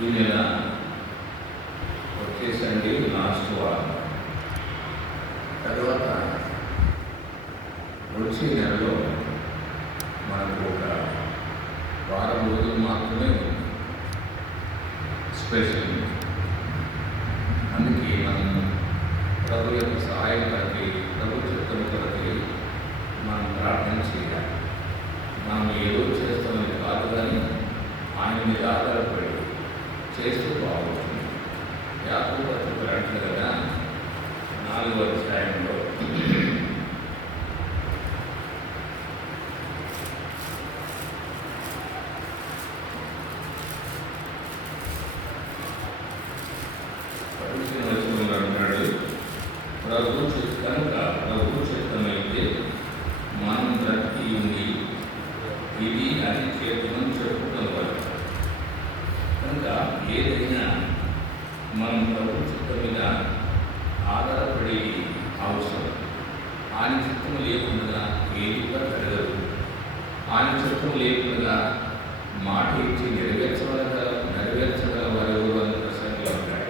ఈ నెల వచ్చేసండి లాస్ట్ వారం. తర్వాత వచ్చే నెలలో మనకు ఒక వారం రోజులు మాత్రమే స్పెషల్. అందుకే మనం ప్రభు యొక్క సహాయం కొరకి, ప్రభు చిత్తం కొరకి మనం ప్రార్థన చేయాలి. మనం ఏదో చేస్తామని కాదు, కానీ ఆయన మీద ఆధారపడి చేస్తూ బాగుంటుంది. యాకోబు పత్రికలో అంటారు కదా, 4వ అధ్యాయంలో ఆయన చిత్తము లేకుండా ఏది కూడా జరగదు. ఆయన చిత్తము లేకుండా మాట ఇచ్చి నెరవేర్చగల వారు అని ప్రసంగంలో ఉంటాడు.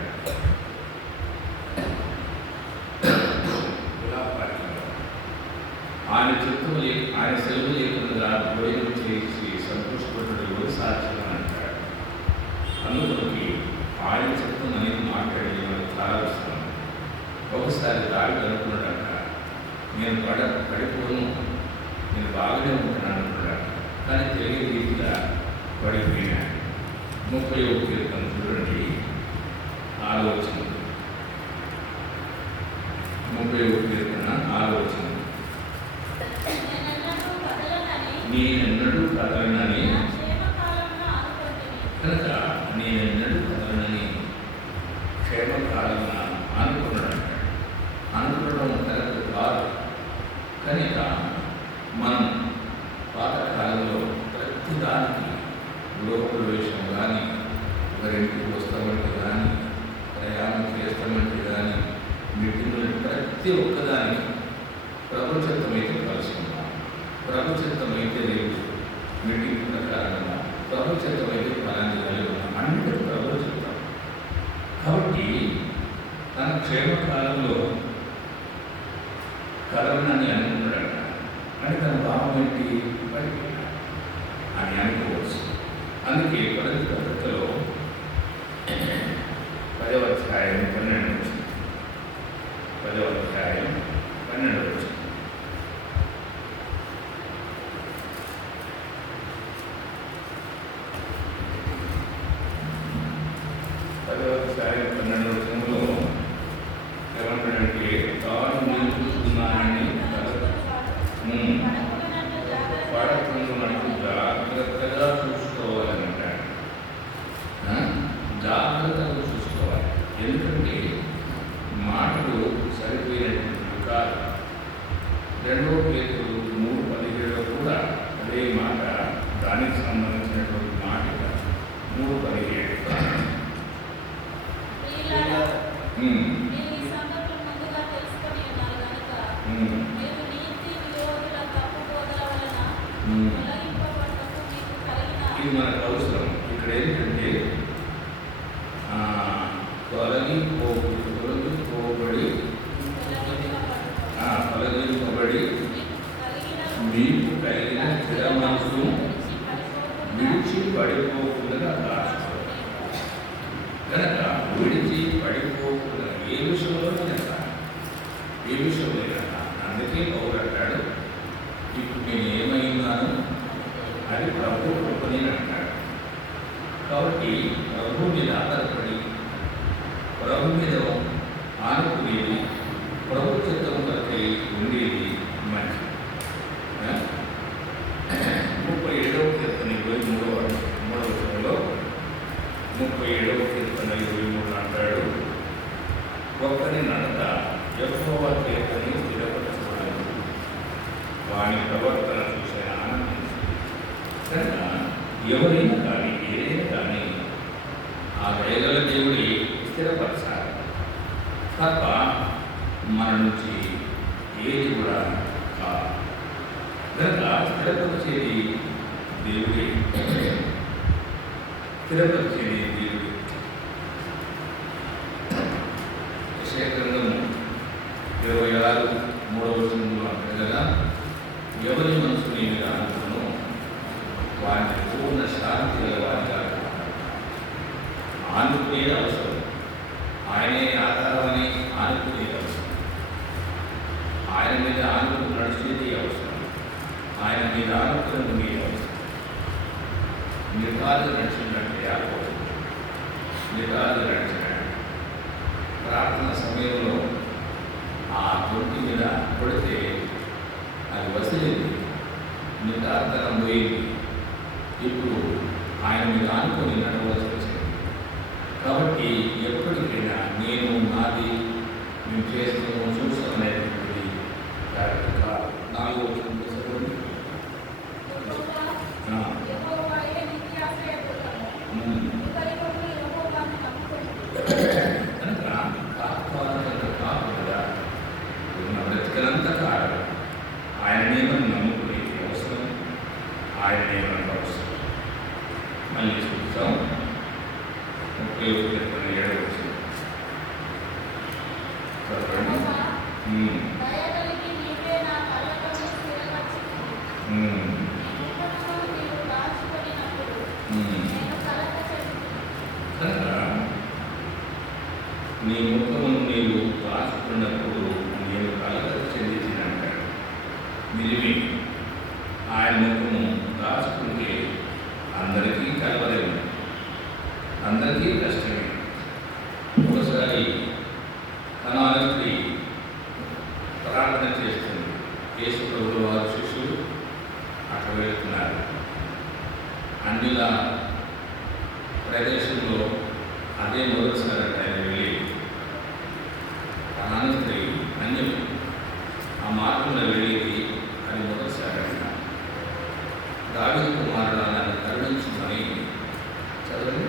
ఆయన చిత్తము ఆయన సెలవు లేకుండా భోజనం చేసి సంతోషపడ్డ సాధ్యం అంటాడు. అందులోకి ఆయన చిత్తం అనేది మాట్లాడి మనకు చాలా ఇష్టం. ఒకసారి దాడి అనుకున్నాడట, నేను పడిపోను, నేను బాగానే ఉంటున్నాను అనుకున్నాడు. కానీ తెలియని రీతిగా పడిపోయినా. 31 కీర్తన చూడండి, ఆలోచన. 31 కీర్తన ఆలోచన. నేనెన్నడూ కదలనని కనుక నేనెన్నడూ కదలనని క్షేమకాలన అనుకున్నాడు. అనుకోవడం కరెక్ట్ కాదు. కనుక మనం పాతకాలంలో ప్రతి దానికి గృహప్రవేశం కానీ, ఒకరింటికి వస్తామంటే కానీ, ప్రయాణం చేస్తామంటే కానీ, మీటింగులు ప్రతి ఒక్కదానికి ప్రభుత్వమైతే కలుసుకుంటాం. ప్రభుత్వమైతే లేదు మీటింగ్ ప్రకారంగా, ప్రభుత్వమైతే ఫలాన్ని కలిగి ఉన్నాం. అన్నిటి ప్రభుత్వం. కాబట్టి తన క్షేమకాలంలో కలవనని అనుకున్నాడట. అంటే తన భావం ఏంటి? పడిపోయినా అని అనుకోవచ్చు. అందుకే కొలది పద్ధతిలో 10వ అధ్యాయం 12 వచ్చింది. 10వ అధ్యాయం 12 వచ్చింది. 10వ అధ్యాయం 12 వచనంలో ఏమంటాడంటే, తాను నేను చూస్తున్నానని పడకుండానట్టు జాగ్రత్తగా చూసుకోవాలని అంటాడు. జాగ్రత్తగా చూసుకోవాలి. ఎందుకంటే మాటలు సరిపోయినటువంటి కాదు. 2వ పేతురు 3:17 కూడా అదే మాట, దానికి సంబంధించినటువంటి మాట 3:17. ఇది మనకు అవసరం. ఇక్కడ ఏంటంటే తొలగింపబడి మీకు కలిగిన స్థిర మనసు విడిచి పడిపోకుండా దాచుకోవాలి. కనుక విడిచి పడిపోకుండా ఏ విషయంలో అందుకే పౌరంటాడు, ఇప్పుడు నేను ఏమైనాను అది ప్రభు కృపని అంటాడు. కాబట్టి ప్రభు మీద ఆధారపడి, ప్రభు మీద ఆనుకునేది, ప్రభు చిత్తం కొరకై ఉండేది మంచిది. 37వ కీర్తన 23వ వచనంలో 37వ కీర్తన 23 అంటాడు, ఒక్కరి నడత యెహోవా చేతని స్థిరపరచబడదు, వాని ప్రవర్తన చూసే ఆనందించి. కనుక ఎవరైనా కానీ ఏదైనా కానీ ఆ దయగల దేవుడి స్థిరపరచాలి తప్ప మన నుంచి ఏది కూడా కాదు. కనుక స్థిరపరిచేది దేవుడి, స్థిరపరిచేది దేవుడి. యెషయా-గ్రంథము 26:3 వచనంలో అంటారు కదా, ఎవరి మనసు నీ మీద అనుకును వారిని పూర్ణ శాంతి గల వారిగా ఆనుకునేది అవసరం. ఆయనే ఆధారమని ఆనుకునేది అవసరం. ఆయన మీద ఆనుకుని నడిచేది అవసరం. ఆయన మీద ఆనుకుని ఉండేది అవసరం. నిర్ధారణ నడిచినట్టే ఆకోవచ్చు. నిర్ధారణ నడిచినాడు. ప్రార్థన సమయంలో ఆ తొట్టి మీద కొడితే అది వసిలింది, నిర్ధారణ పోయింది. ఇప్పుడు ఆయన మీద ఆనుకొని నడవలసి వచ్చింది. కాబట్టి ఎప్పటికైనా నేను నాది మేము చేస్తున్నాము చూస్తామనేటువంటిది కరెక్ట్ కాదు. 4వ వచనం చదవండి. కనుక తాత్కాలికంగా కాకుండా ఉన్న బ్రతికనంత కారణం ఉమ్, ఉమ్. కనుక నీ ముఖమును నీవు దాచుకున్నప్పుడు నేను కలత చెందించినంటాడు. నిజమే, ఆయన ముఖము దాచుకుంటే అందరికీ కలవలే, అందరికీ కష్టమే. ఒకసారి కనాన స్త్రీ ప్రార్థన చేస్తుంది. యేసు ప్రభువు వారి శిష్యులు అక్కడ వెళ్తున్నారు. అన్యుల ప్రదేశంలో అదే మొదటిసారి ఆయన వెళ్ళి కనాన స్త్రీ అన్యులు ఆ మార్గంలో వెళ్ళేది అది మొదటిసారి అంట. దావీదు కుమారుడా నన్ను కరుణించుమని చదవండి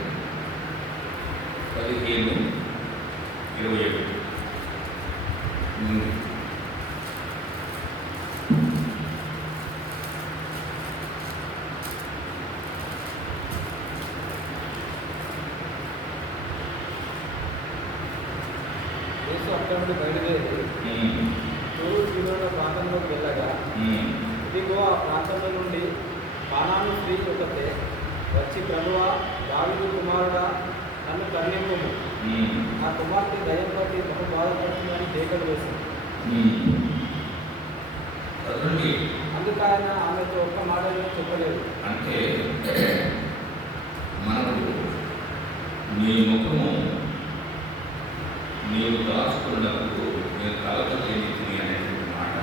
15:27 యేసు అక్కడి నుండి బయలుదేరి తూరు సీదోను ప్రాంతంలోకి వెళ్ళగా, ఇదిగో ఆ ప్రాంతంలో నుండి కానాను స్త్రీ ఒకతే వచ్చి, ప్రభువా, దావీదు కుమారుడా, నన్ను కరుణింపుము, నా కుమార్తె దయ్యం పట్టి బహు బాధపడుతుందని కేకలు వేసింది. అందుకు ఆయన ఆమెతో ఒక్క మాట చెప్పలేదు. అంటే మనకు నీ ముఖము నీవు దాచుకున్నప్పుడు నేను కలత చెందింది అనేటువంటి మాట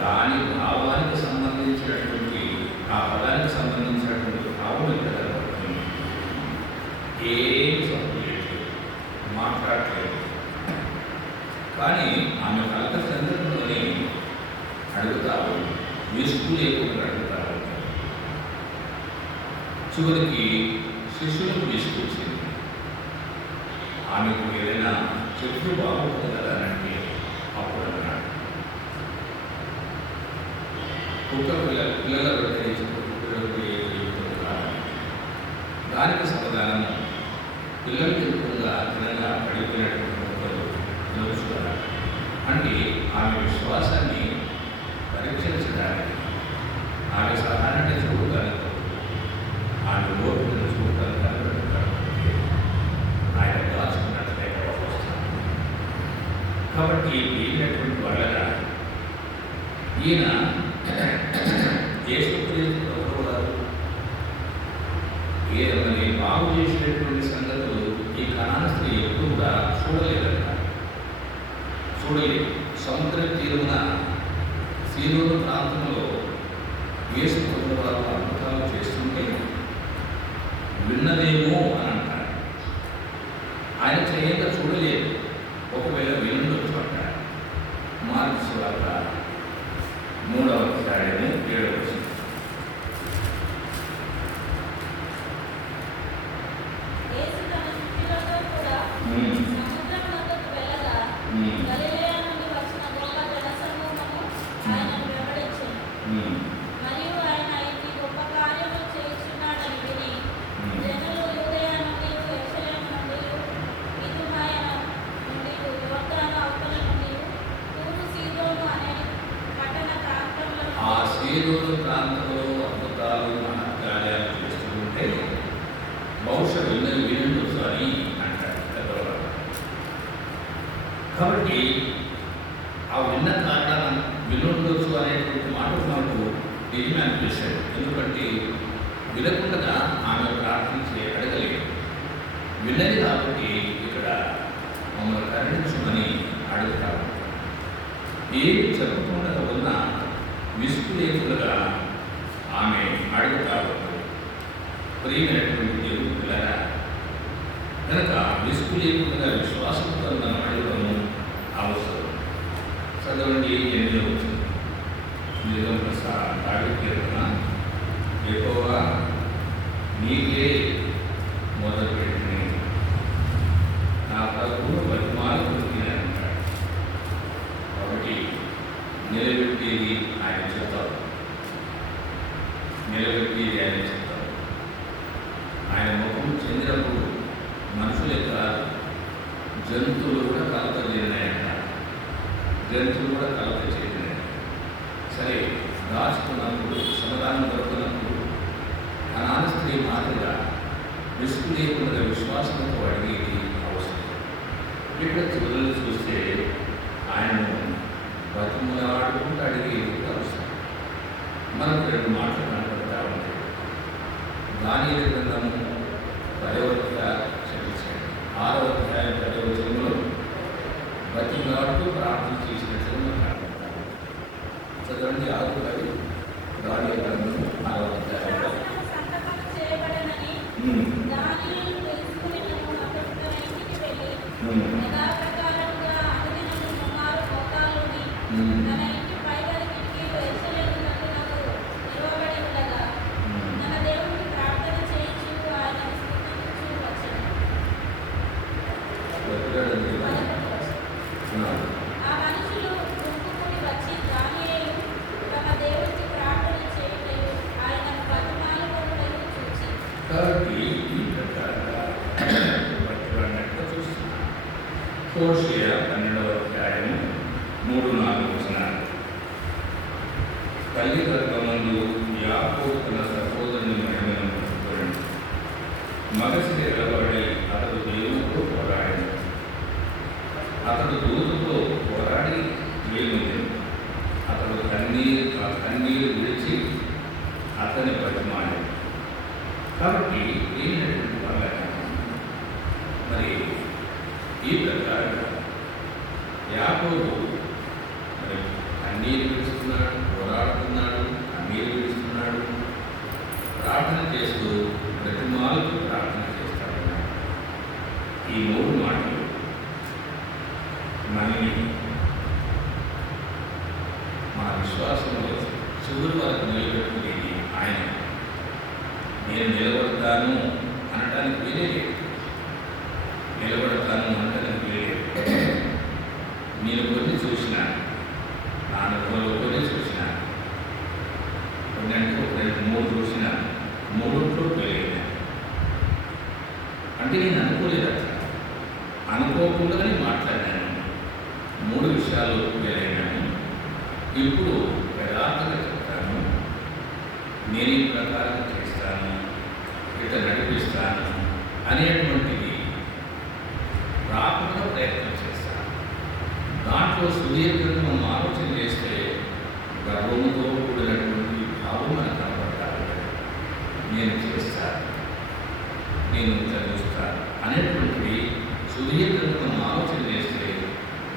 దాని భావానికి సంబంధించినటువంటి ఆ పదానికి సంబంధించినటువంటి భావం ఇక్కడ పడుతుంది. ఏం చెప్పలేదు, మాట్లాడలేదు. కానీ ఆమె కలత చెందడంలోనే అడుగుతావు, విసుగు లేకుండా అడుగుతావు. చివరికి శిష్యులకు విసుగు వచ్చింది. ఆమెకు ఏదైనా చెట్లు బాగుంటుంది కదా అంటే అప్పుడు అన్నాడు, కుక్క పిల్లల రొట్టె దానికి సమాధానము పిల్లలకి ఎక్కువగా తినగా పడిపోయినటువంటి మొక్కలు నిలుచుకున్నారు. అంటే ఆమె విశ్వాసాన్ని పరీక్షించడానికి, ఆమె సహాయాన్ని చూడడానికి, ఆమె ఓపికను చూడడానికి కనబడతానికి ఆయన దాచుకున్నట్లే వస్తాను. కాబట్టి వెళ్ళినటువంటి వాళ్ళగా ఈయన యేసుక్రీస్తు ప్రభువు వారు ఏదైనా బాగు చేసినటువంటి సంగతులు ఈ కనాన స్త్రీ ఎప్పుడు కూడా చూడలేదట. చూడలేదు. సముద్ర తీరున సీదోను ప్రాంతంలో యేసు ప్రభువు వారు అద్భుతాలు చేస్తుంటే విన్నదేమో అని అంటారు. ఆయన చేయక చూడలేదు. ఒకవేళ వినుండొచ్చు అంటారు. మార్కు సువార్త 3వ అధ్యాయము 7వ వచనం. ఆ సీదోను ప్రాంతంలో అద్భుతాలు మహత్కార్యాలు చేస్తుంటే బహుశా వినుండొచ్చు అని అంటారు పెద్దవాళ్ళు. కాబట్టి ఆ విన్న కారణం వినుండొచ్చు అనేటువంటి మాట మనకు నిజమే అనిపిస్తాడు. ఎందుకంటే వినకుండా ఆమె ప్రార్థించి అడగలేదు. విన్నది కాబట్టి ఇక్కడ మమ్మల్ని కరుణించమని అడుగుతారు. ఏమి చెప్పకుండా ఉన్న విసుగు లేకుండా ఆమె అడుగుతారు. ప్రియమైనటువంటి దేవుడు పిల్లరా, కనుక విసుగు లేకుండా విశ్వాసంతో మనం అడగడము అవసరం. చదవండి 8వ వచనం. నిజం దావీదు కీర్తన, యెహోవా నీకే మొదలుపెట్టిన నా ప్రభువు బతిమాలు అంటాడు. కాబట్టి నిలబెట్టేది ఆయన చెప్తారు. నిలబెట్టేది ఆయన చెప్తారు. ఆయన ముఖం చెందినప్పుడు మనుషుల యొక్క జంతువులు కూడా కలత చెందినాయంట. జంతువులు కూడా కలత చెందినాయి. సరే, ఆహారం దొరుకుతున్నప్పుడు కనాను స్త్రీ మాదిరిగా విసుగు లేకుండా విశ్వాసంతో అడిగేది అవసరం. ఇక్కడ చివరిలో చూస్తే ఆయనను బతిమలాడుకుంటూ అడిగేది అవసరం. మనకు 2 మాటలు కనపడతా ఉంటాయి. దానియేలు గ్రంథము 10వ అధ్యాయం 6వ అధ్యాయం 10వ వచనంలో బతిమలాడుతూ ప్రార్థన చేసినట్లు మనం కనపడతాము. చదవండి 6 దానియేలు గ్రంథము 6వ అధ్యాయంలో కాబట్టి ఈ ప్రకారంగా బతిమలాడినట్లు చూస్తున్నాం. హోషేయ 12వ అధ్యాయం 3-4 వచనాలు. తల్లి గర్భమందు యాకోబు తన సహోదరుని మహిమను చూడండి. మగసి నిలబడి అతడు దేవునితో పోరాడాడు. అతడు దూతతో పోరాడి వేలుంది. అతడు కన్నీరు విడిచి అతని బతిమాడాడు. కాబట్టి ఏంటంటే వాళ్ళ మరి ఈ ప్రకారంగా యాకోబు మరి కన్నీరు విడుస్తున్నాడు, పోరాడుతున్నాడు, కన్నీరు విడుస్తున్నాడు, ప్రార్థన చేస్తూ ప్రతిమాలకు ప్రార్థన చేస్తాడన్నాడు. ఈ 3 మాటలు మనల్ని మన విశ్వాసంలో చివరి వరకు నిలబెట్టుకునేది ఆయన. నేను నిలబడతాను అనటానికి వీలేదు, నిలబడతాను అనటానికి వీలేదు. నేను కొన్ని చూసిన, నా అనుభవంలో కొన్ని చూసిన, కొన్ని అంటే 2-3 చూసిన, 3 వెళ్ళిన. అంటే నేను అనుకోలేదు, అట్లా అనుకోకుండానే మాట్లాడాను. 3 విషయాలు వెళ్ళాను. ఇప్పుడు యథార్థంగా చెప్తాను. నేను ఈ ప్రకారం చేస్తాను, ఇట్లా నడిపిస్తాను అనేటువంటిది రాకుండా ప్రయత్నం చేస్తాను. దాంట్లో సుదీర్ఘంగా మనం ఆలోచన చేస్తే గర్వముతో కూడినటువంటి భావం మనకు కనపడతారు. నేను చేస్తాను, నేను చదివిస్తాను అనేటువంటిది సుదీర్ఘంగా మనం ఆలోచన చేస్తే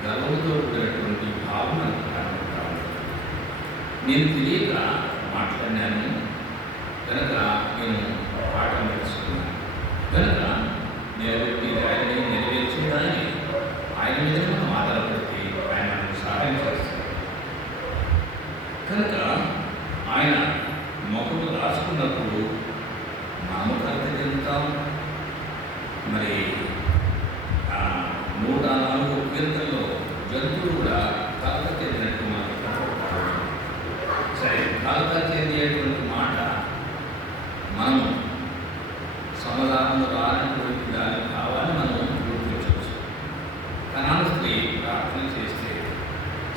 గర్వంతో కూడినటువంటి భావం మనకు కనపడతారు. నేను తెలియక మాట్లాడినాను కనుక నేను పాఠం నేర్చుకున్నాను కనుక నేను ఆయన నెరవేర్చేదాన్ని ఆయన మీద మనం ఆధారపడితే ఆయన మనకు సహాయం చేస్తాడు. కనుక ఆయన మొక్కలు రాసుకున్నప్పుడు మనము కలత చెందుతాం. మరి 104 కీర్తనలో జంతువులు కూడా కలత చెందినట్టు మనకు కనపడతాడు. సరే, కలత చెందేటువంటి మాట మనం సమాధానం రానటువంటి దాని భావాన్ని మనం గుర్తించవచ్చు. కనాను స్త్రీ ప్రార్థన చేస్తే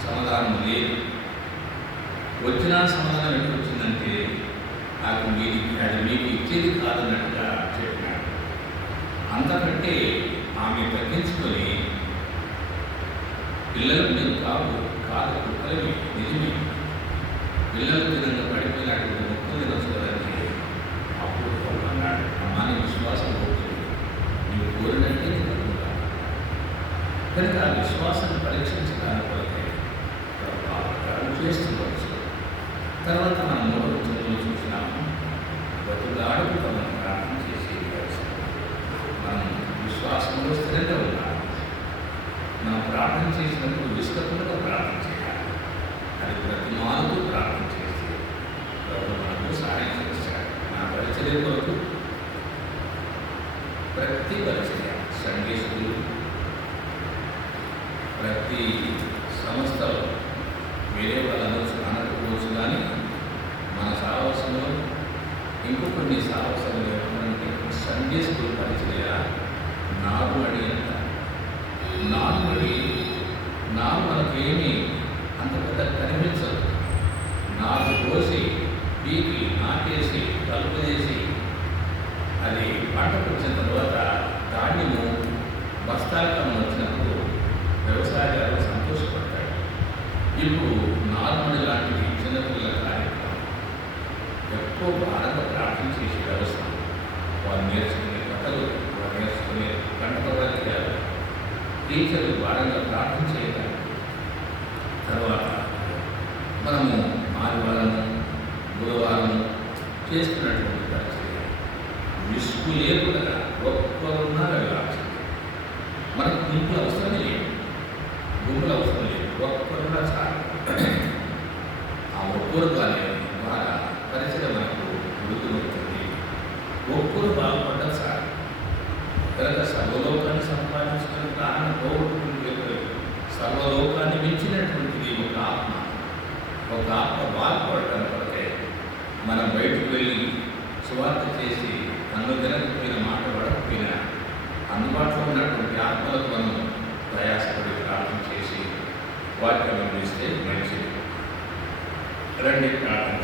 సమాధానం లేదు. వచ్చిన సమాధానం ఎప్పుడు వచ్చిందంటే అది మీకు ఇచ్చేది కాదన్నట్టుగా చెప్పినాడు. అంతకంటే ఆమె తగ్గించుకొని పిల్లలు మీరు కాదు కుక్కలవి నిజమే, పిల్లలు విధంగా పడిపోయినటువంటి ముక్కలు రచుకోవాలంటే అప్పుడు అన్నాడు, అమ్మ నీ విశ్వాసం పోతుంది, నీవు కోరినట్టే నేను అనుకుంటాను. కనుక ఆ విశ్వాసాన్ని పరీక్షించడానికి చేస్తుండవచ్చు. తర్వాత మనం 3వ వచనంలో చూసినాము, బతులాడుకు మనం ప్రార్థన చేసేది మనం విశ్వాసంలో స్థిరంగా ఉన్నాము. మనం ప్రార్థన చేసినప్పుడు విసుకకుండా ప్రార్థన చేయాలి. అది ప్రతిమాలతో ప్రార్థన చేసి ప్రభు మనకు సహాయం చేస్తాడు. నా పరిచర్య కొరకు ప్రతి పరిచర్య, సండే స్కూల్, ప్రతి సంస్థలో వేరే వాళ్ళు అనకపోవచ్చు, కానీ మన సాహసంలో ఇంకొన్ని సాహసంలో ఏమంటే సండే స్కూల్ పరిచర్య నారుమడి అంటారు. నారుమడి మనకేమీ అంత పెద్ద కనిపించదు. నారు పోసి పీకి చేసి కలుపు చేసి అది పంటకు వచ్చిన తర్వాత ధాన్యము బస్తాలకం వచ్చినప్పుడు వ్యవసాయదారులు సంతోషపడతాడు. ఇప్పుడు నార్మల్ లాంటిది చిన్నపిల్లల కార్యక్రమం ఎక్కువ భారంగా ప్రార్థన చేసే వ్యవస్థ, వారు నేర్చుకునే కథలు, వారు నేర్చుకునే కంటపదాలు, టీచర్లు భారంగా ప్రార్థన చేయడానికి. తర్వాత మనము ఆదివారము బుధవారము చేసుకున్నటువంటి పరిచయం విసుగు లేకుండా ఒక్కరున్నా వెళ్ళాల్సింది. మనకు గుంపులు అవసరం లేదు, గుంపులు అవసరం లేదు, ఒక్కరున్నా చాలు. ఆ ఒక్కరు కార్యం ద్వారా పరిచయం మనకు గుర్తుపడుతుంది. ఒక్కరు బాగుపడ్డం చాలు. కనుక సర్వలోకాన్ని సంపాదించుకుని ప్రాణాన్ని పోగొట్టుకుని సర్వలోకాన్ని మించినటువంటిది ఒక ఆత్మ. ఒక ఆత్మ బాగుపడటం కొరకే మనం బయటకు వెళ్ళి సువార్త చేసి నన్ను తినకపోయిన మాట పడకపోయినా అందుబాటులో ఉన్నటువంటి ఆత్మలకు మనం ప్రయాసపడి ప్రార్థన చేసి వాక్యం అందిస్తే మంచిది. రండి ప్రార్థన